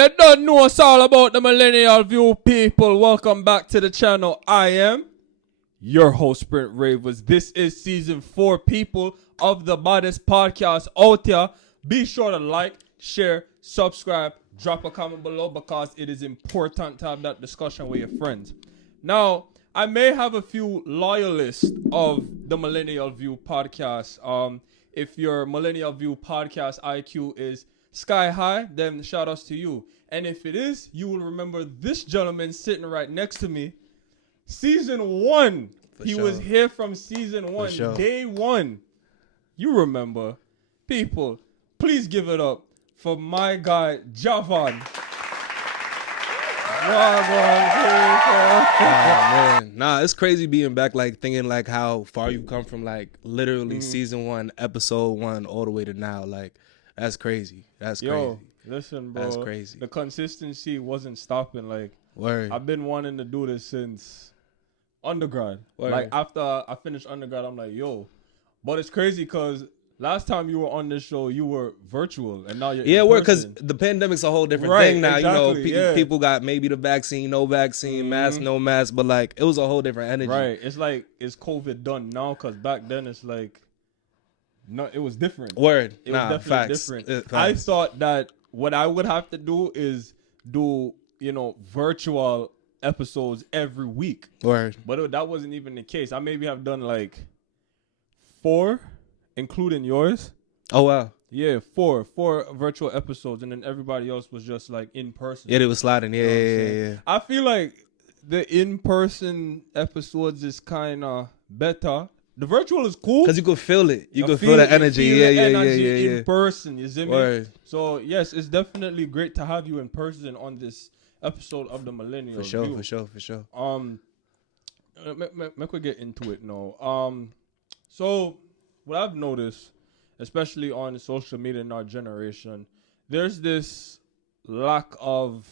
I don't know it's all about the Millennial View, people. Welcome back to the channel. I am your host, Sprint Ravers. This is season 4, people of the baddest podcast out there. Be sure to like, share, subscribe, drop a comment below because it is important to have that discussion with your friends. Now, I may have a few loyalists of the Millennial View podcast. If your Millennial View podcast IQ is sky high, then shout outs to you. And if it is, you will remember this gentleman sitting right next to me. Season 1. He was here from season 1, day 1. You remember. People, please give it up for my guy, Jahvon. Man. Nah, it's crazy being back, like thinking like how far you've come from like literally season 1, episode 1 all the way to now. Like that's crazy. That's crazy. Listen, bro. That's crazy. The consistency wasn't stopping. Like Word. I've been wanting to do this since undergrad. Word. Like after I finished undergrad, I'm like, yo. But it's crazy because last time you were on this show, you were virtual, and now you're in word, because person. the pandemic's a whole different Right, thing now. exactly, You know, people got maybe the vaccine, no vaccine, mask, no mask, but like it was a whole different energy. Right. It's like, is COVID done now? Because back then it's like, no, it was different. Word. It was definitely different. I thought that what I would have to do is do, virtual episodes every week. Word. But that wasn't even the case. I maybe have done like 4, including yours. Oh, wow. Yeah, 4 virtual episodes, and then everybody else was just like in person. Yeah, they was sliding. Yeah. I feel like the in-person episodes is kind of better. The virtual is cool because you could feel it. You could feel the energy. Yeah. In person, you see me? Word. So yes, it's definitely great to have you in person on this episode of the Millennial View. For sure. Make we get into it now. So what I've noticed, especially on social media in our generation, there's this lack of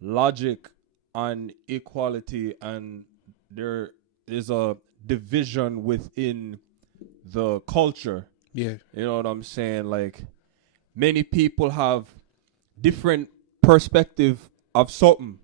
logic and equality, and there is a division within the culture. Yeah. You know what I'm saying? Like, many people have different perspective of something.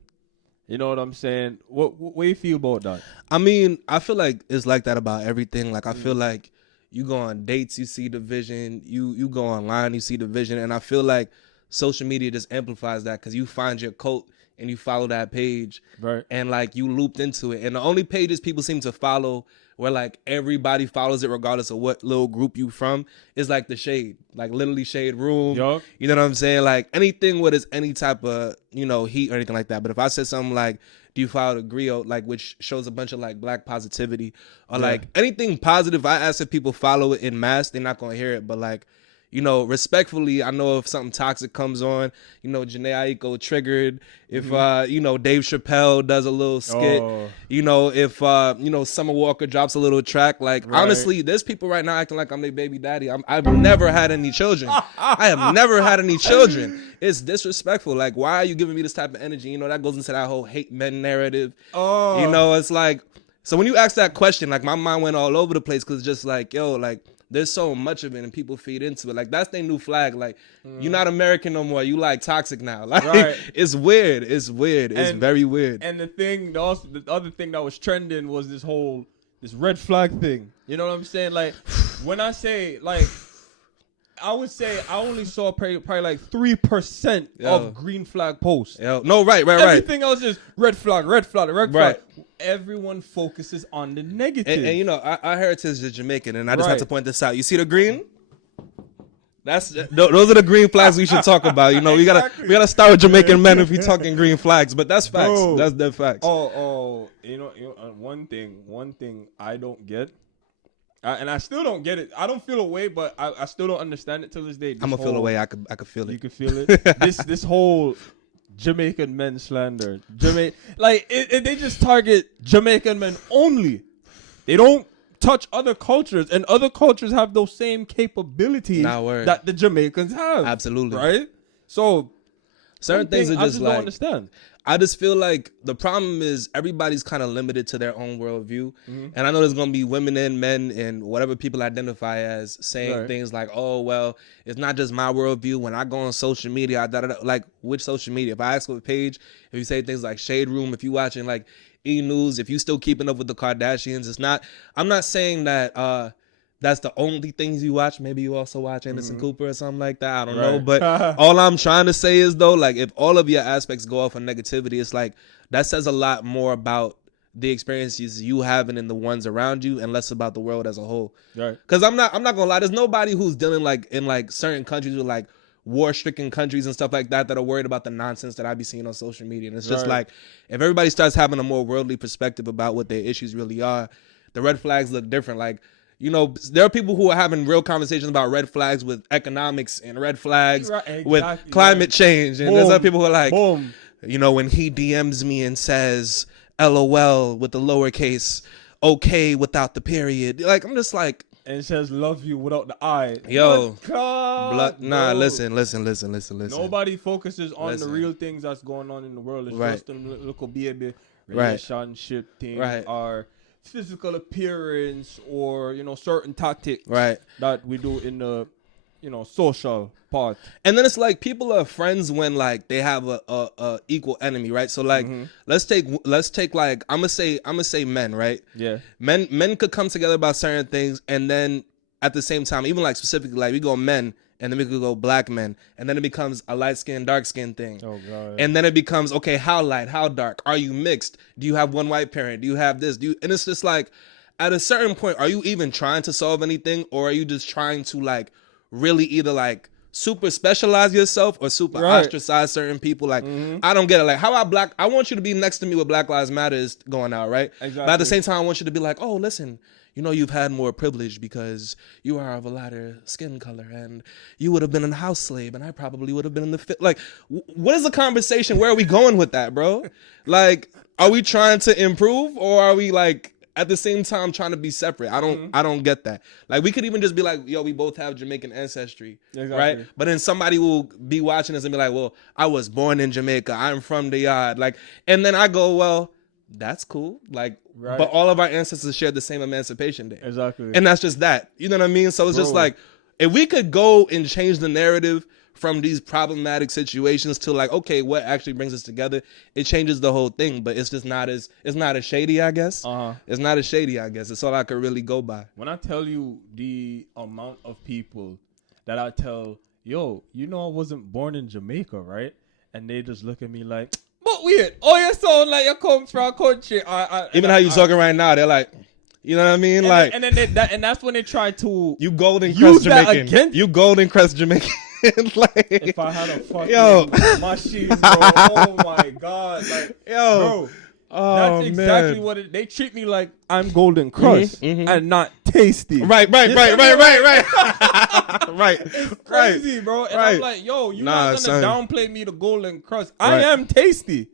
You know what I'm saying? What do you feel about that? I mean, I feel like it's like that about everything. Like, I feel like you go on dates, you see division. You go online, you see division. And I feel like social media just amplifies that because you find your cult and you follow that page. Right. And, like, you looped into it. And the only pages people seem to follow where, like, everybody follows it regardless of what little group you from is, like, the shade. Like, literally shade room. Yup. You know what I'm saying? Like, anything with any type of, heat or anything like that. But if I said something like, do you follow the griot, like, which shows a bunch of, like, black positivity or, like, anything positive, I ask if people follow it in mass, they're not going to hear it. But, like, respectfully, I know if something toxic comes on, Janae Aiko triggered. If, Dave Chappelle does a little skit, if, Summer Walker drops a little track. Like, honestly, there's people right now acting like I'm their baby daddy. I've never had any children. I have never had any children. It's disrespectful. Like, why are you giving me this type of energy? That goes into that whole hate men narrative. It's like, so when you ask that question, like, my mind went all over the place because just like, there's so much of it and people feed into it. Like, that's their new flag. Like, you're not American no more. You like toxic now. Like, it's weird. It's very weird. And the other thing that was trending was this red flag thing. You know what I'm saying? Like, when I say, like, I would say I only saw probably like 3% of green flag posts. No, right. Everything else is red flag. Everyone focuses on the negative. And our heritage is Jamaican, and I just have to point this out. You see the green? Those are the green flags we should talk about. We gotta start with Jamaican men if we're talking green flags. But that's facts. Bro. That's dead facts. One thing I don't get. And I still don't get it. I don't feel a way, but I still don't understand it till this day. I'm gonna feel a way. I could feel it. You can feel it. this whole Jamaican men slander. They just target Jamaican men only. They don't touch other cultures, and other cultures have those same capabilities that the Jamaicans have. Absolutely. Right? So Certain things are I just just like, don't understand. I just feel like the problem is everybody's kind of limited to their own worldview. And I know there's going to be women and men and whatever people identify as saying things like, oh, well, it's not just my worldview. When I go on social media, like which social media? If I ask what page, if you say things like Shade Room, if you watching like E-News, if you still keeping up with the Kardashians, it's not, I'm not saying that, that's the only things you watch. Maybe you also watch Anderson Cooper or something like that. I don't know. But all I'm trying to say is, though, like, if all of your aspects go off on negativity, it's like that says a lot more about the experiences you having and the ones around you and less about the world as a whole. Right. Because I'm not gonna lie, there's nobody who's dealing like in like certain countries with like war-stricken countries and stuff like that are worried about the nonsense that I be seeing on social media. And it's just like, if everybody starts having a more worldly perspective about what their issues really are, the red flags look different. Like, you know, there are people who are having real conversations about red flags with economics and red flags with climate change. And there's other people who are like, you know, when he DMs me and says LOL with the lowercase, okay without the period. Like, I'm just like. And it says love you without the I. Yo. God, nah, listen. Nobody focuses on the real things that's going on in the world. It's just a little baby relationship thing or physical appearance or, you know, certain tactics that we do in the, you know, social part. And then it's like people are friends when like they have a equal enemy, right? So like let's take like I'm gonna say men, right? Yeah. Men could come together about certain things, and then at the same time, even like specifically like we go men and then we could go black men, and then it becomes a light skin, dark skin thing. Oh God. And then it becomes, okay, how light, how dark? Are you mixed? Do you have one white parent? Do you have this? And it's just like, at a certain point, are you even trying to solve anything, or are you just trying to like really either like super specialize yourself or super ostracize certain people? Like, I don't get it. Like, how about I want you to be next to me with Black Lives Matter is going out, right? Exactly. But at the same time, I want you to be like, oh, listen, you know, you've had more privilege because you are of a lighter skin color, and you would have been a house slave, and I probably would have been in the like. What is the conversation? Where are we going with that, bro? Like, are we trying to improve, or are we like at the same time trying to be separate? I don't get that. Like, we could even just be like, yo, we both have Jamaican ancestry, right? But then somebody will be watching us and be like, well, I was born in Jamaica, I'm from the yard, like, and then I go, well, that's cool, like, but all of our ancestors shared the same Emancipation Day, and that's just that, you know what I mean? So it's just like, if we could go and change the narrative from these problematic situations to like, okay, what actually brings us together, it changes the whole thing. But it's just not as shady, I guess. It's not as shady, I guess. It's all I could really go by. When I tell you the amount of people that I tell, yo, you know, I wasn't born in Jamaica, right? And they just look at me like, but weird. Oh, you sound like you come from a country. Even how you talking right now, they're like, you know what I mean? Like, and then and that's when they try to you Golden Crest Jamaican. You Golden Crest Jamaican. Like, if I had a fucking machine, bro, oh my God, like, bro, that's exactly what they treat me like. I'm Golden Crust and not tasty. Right. It's crazy, bro. And I'm like, yo, you're not gonna downplay me the Golden Crust. I am tasty.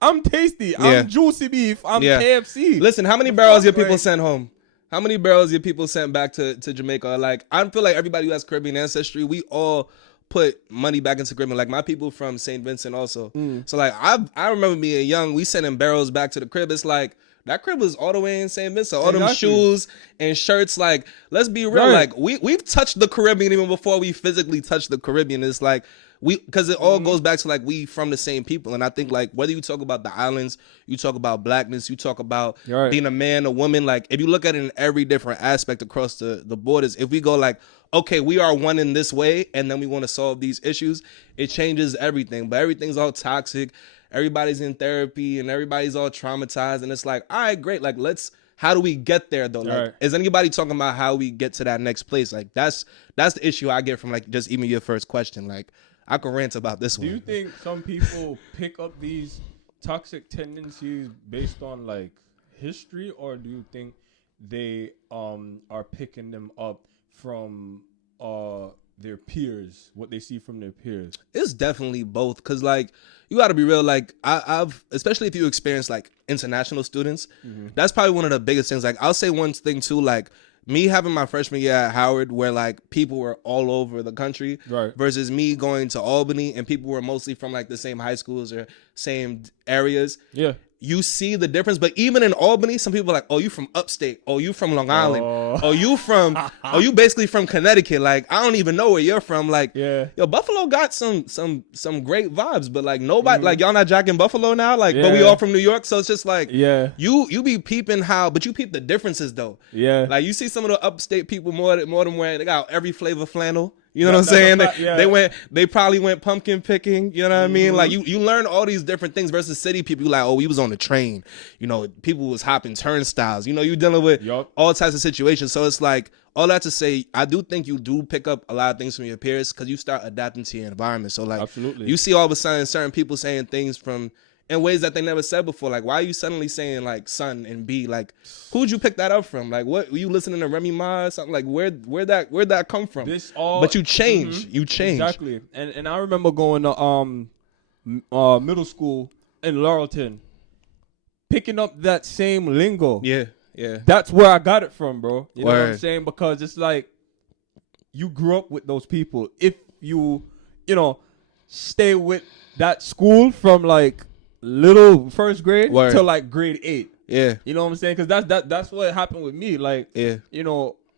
I'm tasty. I'm juicy beef. I'm KFC. Listen, how many barrels your people sent home? How many barrels your people sent back to Jamaica? Like, I feel like everybody who has Caribbean ancestry, we all put money back into Caribbean. Like, my people from St. Vincent also. So like, I remember being young, we sending barrels back to the crib. It's like, that crib was all the way in St. Vincent. All them shoes and shirts. Like, let's be real. Like, we've touched the Caribbean even before we physically touched the Caribbean. It's like, because it all goes back to like, we from the same people. And I think like, whether you talk about the islands, you talk about blackness, you talk about being a man, a woman, like, if you look at it in every different aspect across the borders, if we go like, okay, we are one in this way, and then we want to solve these issues, it changes everything. But everything's all toxic. Everybody's in therapy and everybody's all traumatized. And it's like, all right, great. Like, how do we get there though? Like, is anybody talking about how we get to that next place? Like, that's the issue I get from like, just even your first question. Like, I could rant about this one. Do you think some people pick up these toxic tendencies based on like history, or do you think they are picking them up from their peers, what they see from their peers? It's definitely both, because like, you got to be real. Like, I've especially if you experience like international students, that's probably one of the biggest things. Like, I'll say one thing too, like, me having my freshman year at Howard where like people were all over the country Right. versus me going to Albany and people were mostly from like the same high schools or same areas. Yeah. You see the difference, but even in Albany, some people are like, "Oh, you from upstate? Oh, you from Long Island? Oh, you basically from Connecticut? Like, I don't even know where you're from. Like, Yeah. yo, Buffalo got some great vibes, but like nobody, like y'all not jacking Buffalo now, like, but we Yeah. all from New York, so it's just like, Yeah. you be peeping how, but you peep the differences though. Yeah. Like you see some of the upstate people more than wearing, they got every flavor flannel. You know what I'm That's a saying? fact, yeah. They probably went pumpkin picking. You know what I mean? Like you learn all these different things versus city people. You like, oh, we was on the train. You know, people was hopping turnstiles. You know, you dealing with Yup. all types of situations. So it's like all that to say, I do think you do pick up a lot of things from your peers because you start adapting to your environment. So like, Absolutely. you see all of a sudden certain people saying things from in ways that they never said before. Like, why are you suddenly saying like son and B? Like, who'd you pick that up from? Like, what were you listening to Remy Ma or something? Like, where'd that come from? This all. But you change. You change. Exactly. And I remember going to middle school in Laurelton, picking up that same lingo. Yeah. Yeah. That's where I got it from, bro. You know what I'm Word. saying? Because it's like you grew up with those people. If you stay with that school from like little first grade Word. to like grade 8. Yeah. You know what I'm saying? Because that's what happened with me. Like, Yeah.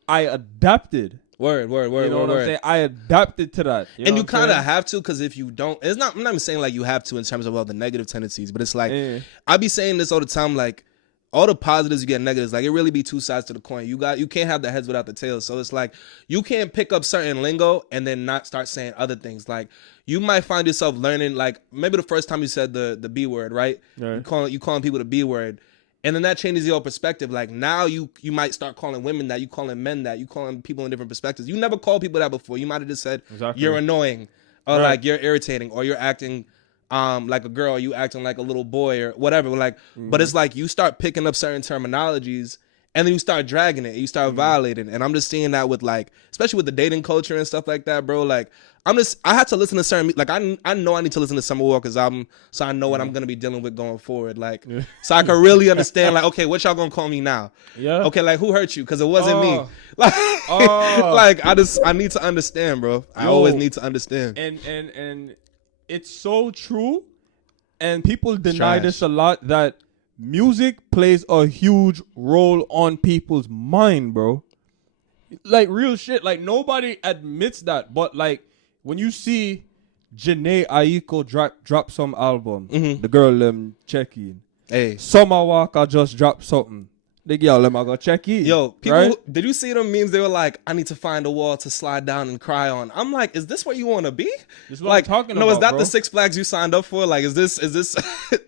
I adapted. Word. You know what I'm saying? I adapted to that. And you know what I'm kind of saying? have to, because if you don't, I'm not even saying like you have to in terms of all the negative tendencies, but it's like, Yeah. I be saying this all the time, like all the positives you get negatives, like it really be two sides to the coin. You can't have the heads without the tails. So it's like, you can't pick up certain lingo and then not start saying other things. Like you might find yourself learning, like maybe the first time you said the B word, right? Right. You calling people the B word. And then that changes your perspective. Like now you might start calling women that, you calling men that, you calling people in different perspectives. You never called people that before. You might have just said Exactly. you're annoying or Right. like you're irritating or you're acting like a girl, you acting like a little boy or whatever. Like, but it's like you start picking up certain terminologies and then you start dragging it. You start violating. And I'm just seeing that with like, especially with the dating culture and stuff like that, bro. Like I had to listen to certain, like I know I need to listen to Summer Walker's album so I know what I'm going to be dealing with going forward. Like, so I can really understand like, okay, what y'all going to call me now? Yeah. Okay. Like who hurt you? Cause it wasn't me. Oh. Like, Oh. like I need to understand, bro. I Yo. always need to understand. And it's so true. And people deny trash. this a lot, that music plays a huge role on people's mind, bro. Like real shit. Like nobody admits that, but like when you see Janae Aiko drop some album, the girl check in. Hey. Summer Walker just dropped something. The girl let me go check in. Yo, people, right? did you see them memes? They were like, I need to find a wall to slide down and cry on. I'm like, is this where you want to be? This is what Like, I'm talking no, is about, that bro. the Six Flags you signed up for? Like, is this,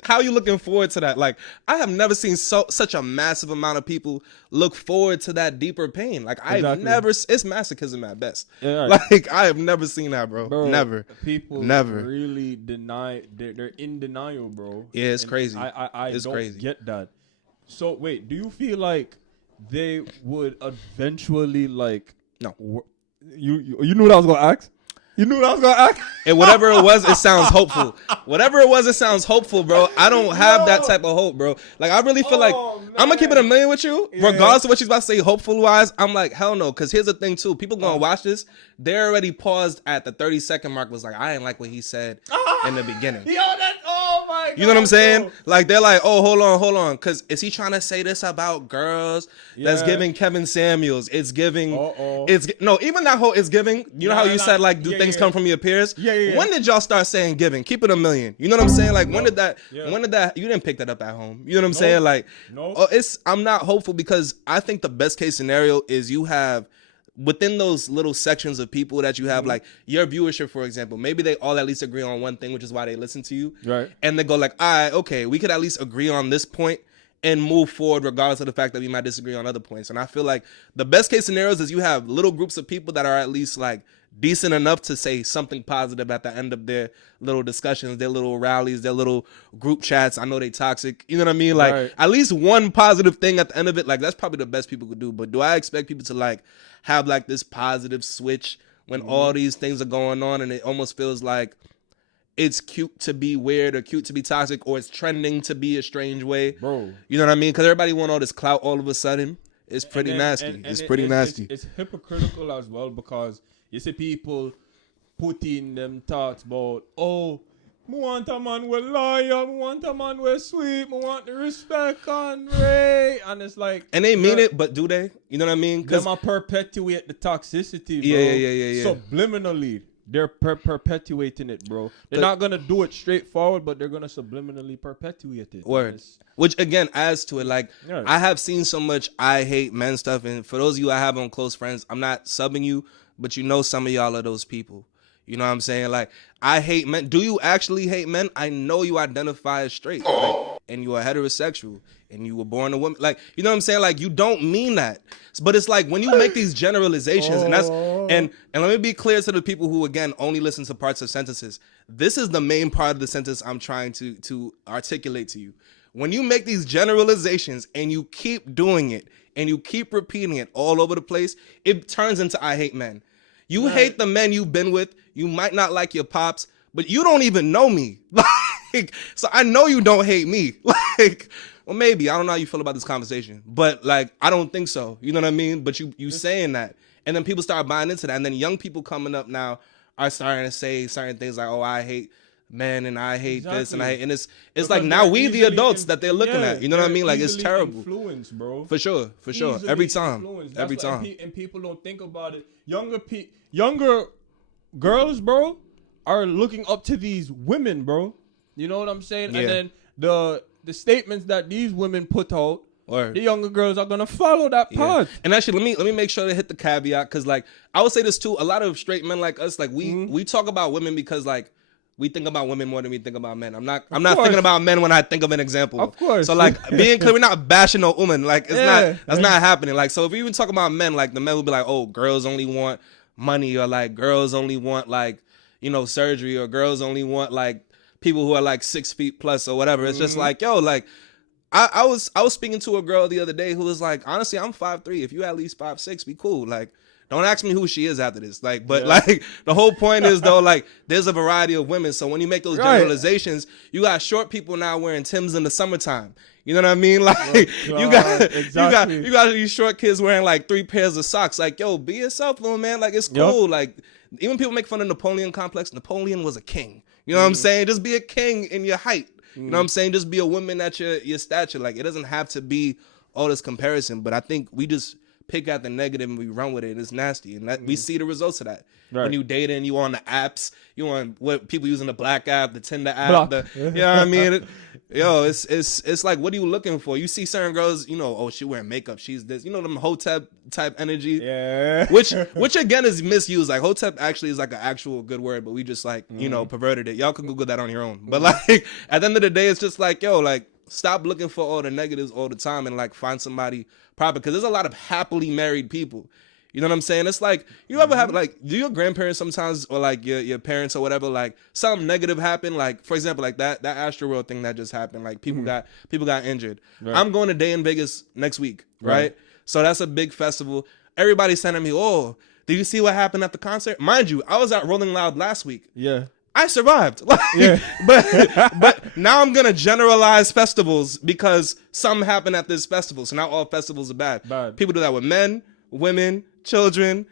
how are you looking forward to that? Like, I have never seen such a massive amount of people look forward to that deeper pain. Like, I've Exactly. never, it's masochism at best. Yeah, right. Like, I have never seen that, bro. Bro, Never. People Never. really deny. They're in denial, bro. Yeah, it's And crazy. I It's don't crazy. get that. So wait, do you feel like they would eventually like? No. You knew what I was gonna ask. You knew what I was gonna ask. And whatever it was, it sounds hopeful. Whatever it was, it sounds hopeful, bro. I don't have that type of hope, bro. Like, I really feel like I'm gonna keep it a million with you, regardless of what she's about to say. Hopeful wise, I'm like, hell no. Because here's the thing, too. People gonna watch this. They already paused at the 30-second mark. Was like, I didn't like what he said in the beginning. Yo, that's oh my god. You know what I'm saying? bro. Like, they're like, oh, hold on. Because is he trying to say this about girls? That's Yeah. giving Kevin Samuels. It's giving. Uh-oh. No, even that whole it's giving. You know how you said, like, do yeah, things yeah. come from your peers? Yeah. When did y'all start saying giving? Keep it a million. You know what I'm saying? Like, when did that, Yeah. you didn't pick that up at home. You know what I'm saying? Like, No. I'm not hopeful because I think the best case scenario is you have, within those little sections of people that you have, like your viewership, for example, maybe they all at least agree on one thing, which is why they listen to you. Right. And they go like, all right, okay, we could at least agree on this point and move forward regardless of the fact that we might disagree on other points. And I feel like the best case scenarios is you have little groups of people that are at least like decent enough to say something positive at the end of their little discussions, their little rallies, their little group chats. I know they toxic. You know what I mean? Like, Right. at least one positive thing at the end of it. Like, that's probably the best people could do. But do I expect people to like have like this positive switch when all these things are going on and it almost feels like it's cute to be weird or cute to be toxic or it's trending to be a strange way? Bro. You know what I mean? Because everybody want all this clout all of a sudden. It's pretty And nasty. and It's pretty nasty. It's hypocritical as well because you see people put in them thoughts about, oh, I want a man with loyal, I want a man with sweet, I want the respect and Ray. And it's like... And they mean it, but do they? You know what I mean? Them a perpetuate the toxicity, bro. Yeah. Subliminally. They're perpetuating it, bro. They're not going to do it straightforward, but they're going to subliminally perpetuate it. Word. Which, again, adds to it. Like, Yeah. I have seen so much I hate men stuff. And for those of you I have on close friends, I'm not subbing you, but you know some of y'all are those people. You know what I'm saying? Like, I hate men. Do you actually hate men? I know you identify as straight. Like, and you are heterosexual. And you were born a woman. Like, you know what I'm saying? Like, you don't mean that. But it's like when you make these generalizations, and that's and let me be clear to the people who, again, only listen to parts of sentences. This is the main part of the sentence I'm trying to articulate to you. When you make these generalizations and you keep doing it and you keep repeating it all over the place, it turns into I hate men. You hate the men you've been with. You might not like your pops, but you don't even know me. Like, so I know you don't hate me. Like, well, maybe. I don't know how you feel about this conversation, but like, I don't think so. You know what I mean? But you saying that, and then people start buying into that, and then young people coming up now are starting to say certain things like, "Oh, I hate men, and I hate this, and I hate," and it's like now we the adults that they're looking at. You know what I mean? Like, it's terrible. Influence, bro. For sure. Every time. Every That's time. and people don't think about it. Younger girls, bro, are looking up to these women, bro. You know what I'm saying? Yeah. And then the statements that these women put out, Word. the younger girls are gonna follow that path. And actually, let me make sure to hit the caveat, because like I would say this too. A lot of straight men like us, like we talk about women because like we think about women more than we think about men. I'm not thinking about men when I think of an example. Of course. So like being clear, we're not bashing no woman. Like that's not happening. Like, so if we even talk about men, like the men would be like, oh, girls only want money, or like girls only want like, you know, surgery, or girls only want like people who are like 6 feet plus or whatever. It's just like, yo, like I was speaking to a girl the other day who was like, honestly, I'm 5'3". If you at least 5'6", be cool. Like, don't ask me who she is after this. Like, but like the whole point is though, like there's a variety of women. So when you make those generalizations, you got short people now wearing Timbs in the summertime. You know what I mean? Like you got these short kids wearing like 3 pairs of socks. Like, yo, be yourself, little man. Like, it's cool. Like, even people make fun of Napoleon complex. Napoleon was a king. You know what I'm saying? Just be a king in your height. You know what I'm saying? Just be a woman at your stature. Like, it doesn't have to be all this comparison. But I think we just pick out the negative and we run with it. And it's nasty. And that we see the results of that. Right. When you dating, you on the apps, you on what people using the Black app, the Tinder app, you know what I mean? Yo, it's like, what are you looking for? You see certain girls, you know, oh, she wearing makeup, she's this, you know, them hotep type energy. Yeah. Which again is misused. Like, hotep actually is like an actual good word, but we just like, you know, perverted it. Y'all can Google that on your own. But like at the end of the day, it's just like, yo, like stop looking for all the negatives all the time and like find somebody proper, because there's a lot of happily married people. You know what I'm saying? It's like, you ever have, like, do your grandparents sometimes, or like your parents or whatever, like something negative happen? Like, for example, like that Astroworld thing that just happened, like people got injured. Right. I'm going to Day in Vegas next week, right? So that's a big festival. Everybody's sending me, oh, did you see what happened at the concert? Mind you, I was at Rolling Loud last week. Yeah. I survived. Like, but now I'm going to generalize festivals because something happened at this festival. So now all festivals are bad. People do that with men, women, children,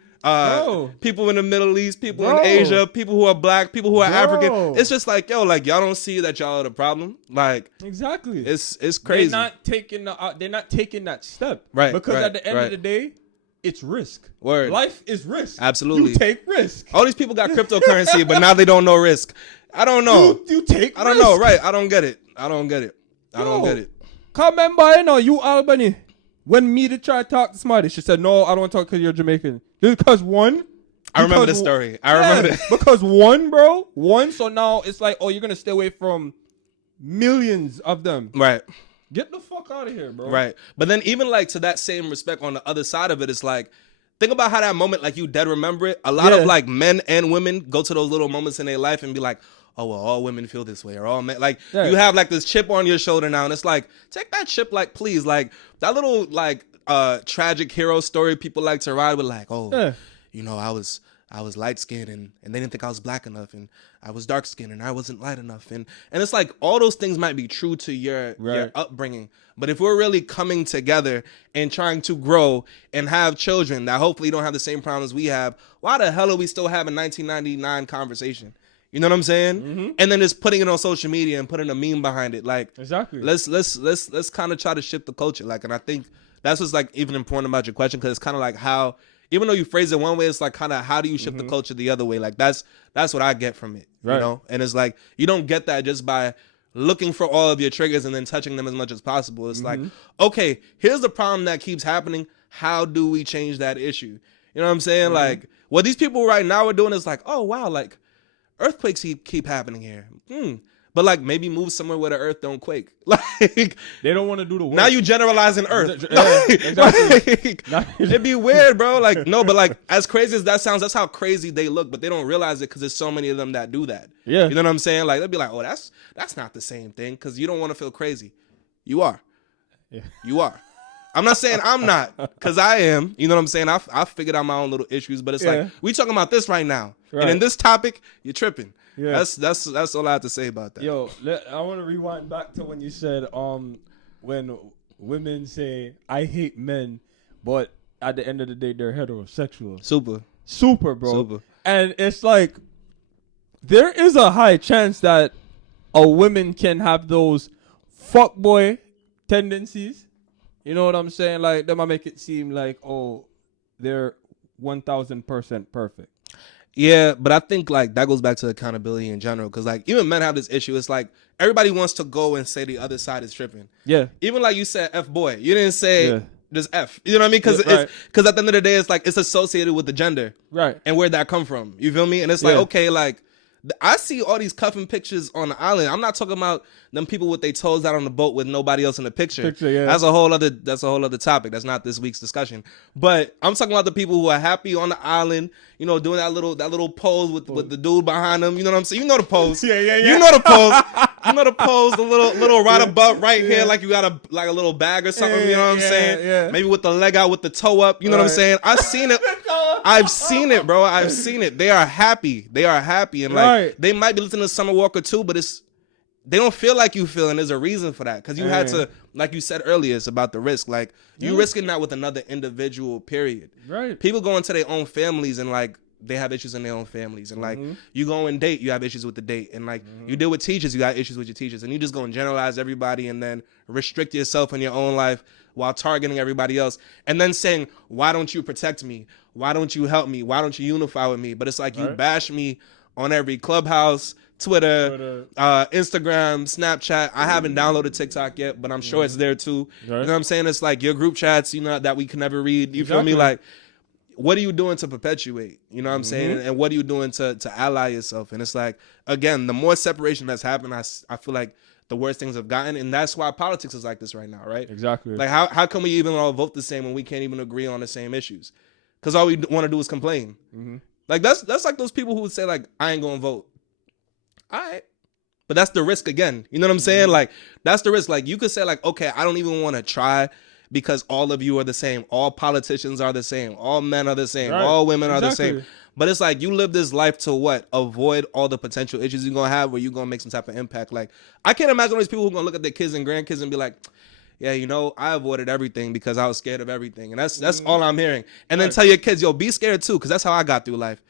people in the Middle East, people in Asia, people who are black, people who are African. It's just like, yo, like y'all don't see that y'all are the problem. Like, exactly, it's crazy. They're not taking that step, right? Because at the end of the day, it's risk. Word. Life is risk. Absolutely, you take risk. All these people got cryptocurrency, but now they don't know risk. I don't know. You take. I don't know. Right? I don't get it. I don't get it. Come remember, you know, you Albany. When me to try to talk to somebody, she said, no, I don't want to talk because you're Jamaican. Because one. I remember this story. I remember it. Because one, so now it's like, oh, you're going to stay away from millions of them. Right. Get the fuck out of here, bro. Right. But then even like to that same respect on the other side of it, it's like, think about how that moment, like you dead remember it. A lot of like men and women go to those little moments in their life and be like, oh, well, all women feel this way, or all men. Like, you have like this chip on your shoulder now, and it's like, take that chip, like, please. Like, that little, like, tragic hero story people like to ride with, like, oh, you know, I was I was light skinned and they didn't think I was black enough, and I was dark skinned and I wasn't light enough, and it's like all those things might be true to your upbringing, but if we're really coming together and trying to grow and have children that hopefully don't have the same problems we have, why the hell are we still having 1999 conversation? You know what I'm saying? Mm-hmm. And then just putting it on social media and putting a meme behind it, like exactly. Let's kind of try to shift the culture, like, and I think that's what's like even important about your question, because it's kind of like how, even though you phrase it one way, it's like kind of how do you shift the culture the other way? Like that's what I get from it, you know? And it's like you don't get that just by looking for all of your triggers and then touching them as much as possible. It's like, okay, here's the problem that keeps happening. How do we change that issue? You know what I'm saying? Like what these people right now are doing is like, oh wow, like earthquakes keep happening here. But like maybe move somewhere where the earth don't quake. Like they don't want to do the work. Now you generalizing earth. Yeah, exactly. It'd be weird, bro. Like no, but like as crazy as that sounds, that's how crazy they look. But they don't realize it because there's so many of them that do that. Yeah, you know what I'm saying? Like they'll be like, oh, that's not the same thing, because you don't want to feel crazy. You are. Yeah. You are. I'm not saying I'm not, because I am. You know what I'm saying? I figured out my own little issues, but it's like we talking about this right now, and in this topic, you're tripping. Yeah, that's all I have to say about that. Yo, I want to rewind back to when you said when women say I hate men, but at the end of the day they're heterosexual. Super, bro. Super. And it's like there is a high chance that a woman can have those fuckboy tendencies. You know what I'm saying? Like that might make it seem like, oh, they're 1000% perfect. Yeah, but I think like that goes back to accountability in general, because like even men have this issue. It's like everybody wants to go and say the other side is tripping. Yeah. Even like you said, F boy. You didn't say just F. You know what I mean? Because at the end of the day, it's like it's associated with the gender. Right. And where'd that come from? You feel me? And it's like, okay, like I see all these cuffing pictures on the island. I'm not talking about them people with their toes out on the boat with nobody else in the picture. That's a whole other topic. That's not this week's discussion. But I'm talking about the people who are happy on the island, you know, doing that little pose with the dude behind them. You know what I'm saying? You know the pose. Yeah. You know the pose. You know the pose, the little right above right here, like you got a little bag or something. You know what I'm saying? Yeah. Maybe with the leg out, with the toe up. You know what I'm saying? I've seen it. I've seen it, bro. I've seen it. They are happy. And like they might be listening to Summer Walker too, but they don't feel like you feel, and there's a reason for that. Because you had to, like you said earlier, it's about the risk. Like you risking that with another individual, period. Right. People go into their own families and like they have issues in their own families, and like you go and date, you have issues with the date, and like you deal with teachers, you got issues with your teachers, and you just go and generalize everybody and then restrict yourself in your own life while targeting everybody else, and then saying, why don't you protect me? Why don't you help me? Why don't you unify with me? But it's like you bash me on every Clubhouse, Twitter, Instagram, Snapchat. I haven't downloaded TikTok yet, but I'm sure it's there too. You know what I'm saying? It's like your group chats, you know, that we can never read. You feel me? Like, what are you doing to perpetuate? You know what I'm saying? And what are you doing to ally yourself? And it's like, again, the more separation that's happened, I feel like the worse things have gotten. And that's why politics is like this right now, right? Exactly. Like, how can we even all vote the same when we can't even agree on the same issues? Because all we want to do is complain. Like, that's like those people who would say, like, I ain't going to vote. All right. But that's the risk again. You know what I'm saying? Like, that's the risk. Like, you could say, like, okay, I don't even want to try because all of you are the same. All politicians are the same. All men are the same. Right. All women are the same. But it's like you live this life to what? Avoid all the potential issues you're going to have where you're going to make some type of impact. Like, I can't imagine all these people who are going to look at their kids and grandkids and be like, yeah, you know, I avoided everything because I was scared of everything. And that's all I'm hearing. And then tell your kids, yo, be scared too, because that's how I got through life.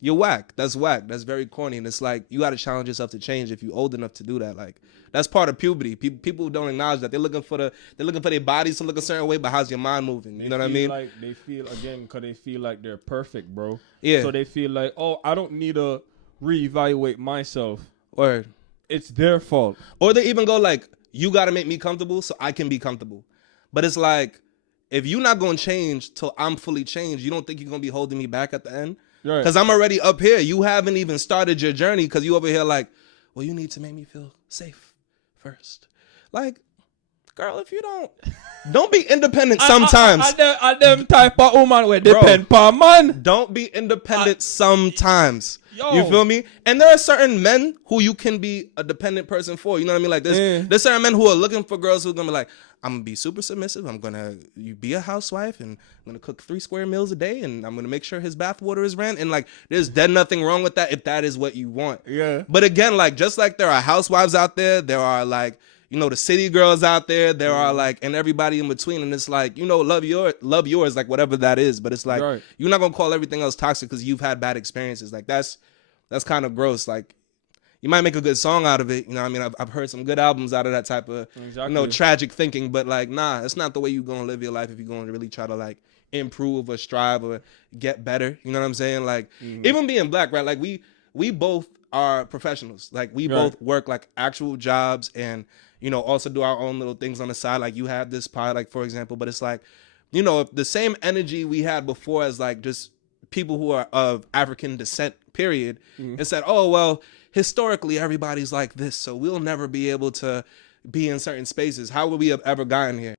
You're whack. That's whack. That's very corny. And it's like, you got to challenge yourself to change if you're old enough to do that. Like, that's part of puberty. People don't acknowledge that. They're looking for their bodies to look a certain way, but how's your mind moving? You know what I mean? Like they feel, again, because they feel like they're perfect, bro. Yeah. So they feel like, oh, I don't need to reevaluate myself. Or it's their fault. Or they even go like, you got to make me comfortable so I can be comfortable. But it's like, if you're not going to change till I'm fully changed, you don't think you're going to be holding me back at the end? Because I'm already up here. You haven't even started your journey because you over here like, well, you need to make me feel safe first. Like, girl, if you don't be independent sometimes. I them type of woman where depend per man. Don't be independent sometimes. Yo. You feel me? And there are certain men who you can be a dependent person for. You know what I mean? Like there's certain men who are looking for girls who are gonna be like, I'm gonna be super submissive. I'm gonna be a housewife, and I'm gonna cook 3 square meals a day, and I'm gonna make sure his bathwater is ran. And like, there's dead nothing wrong with that if that is what you want. Yeah. But again, like, just like there are housewives out there, there are like, you know, the city girls out there, there are like, and everybody in between. And it's like, you know, love yours, like whatever that is. But it's like, you're not gonna call everything else toxic because you've had bad experiences. Like that's kind of gross. Like, you might make a good song out of it. You know what I mean? I've heard some good albums out of that type of, you know, tragic thinking. But like, nah, it's not the way you're going to live your life if you're going to really try to like improve or strive or get better. You know what I'm saying? Like, even being black, right? Like we both are professionals. Like we both work like actual jobs and, you know, also do our own little things on the side. Like you have this pod, like for example, but it's like, you know, if the same energy we had before as like just people who are of African descent, period, and said, oh, well, historically everybody's like this, so we'll never be able to be in certain spaces. How would we have ever gotten here?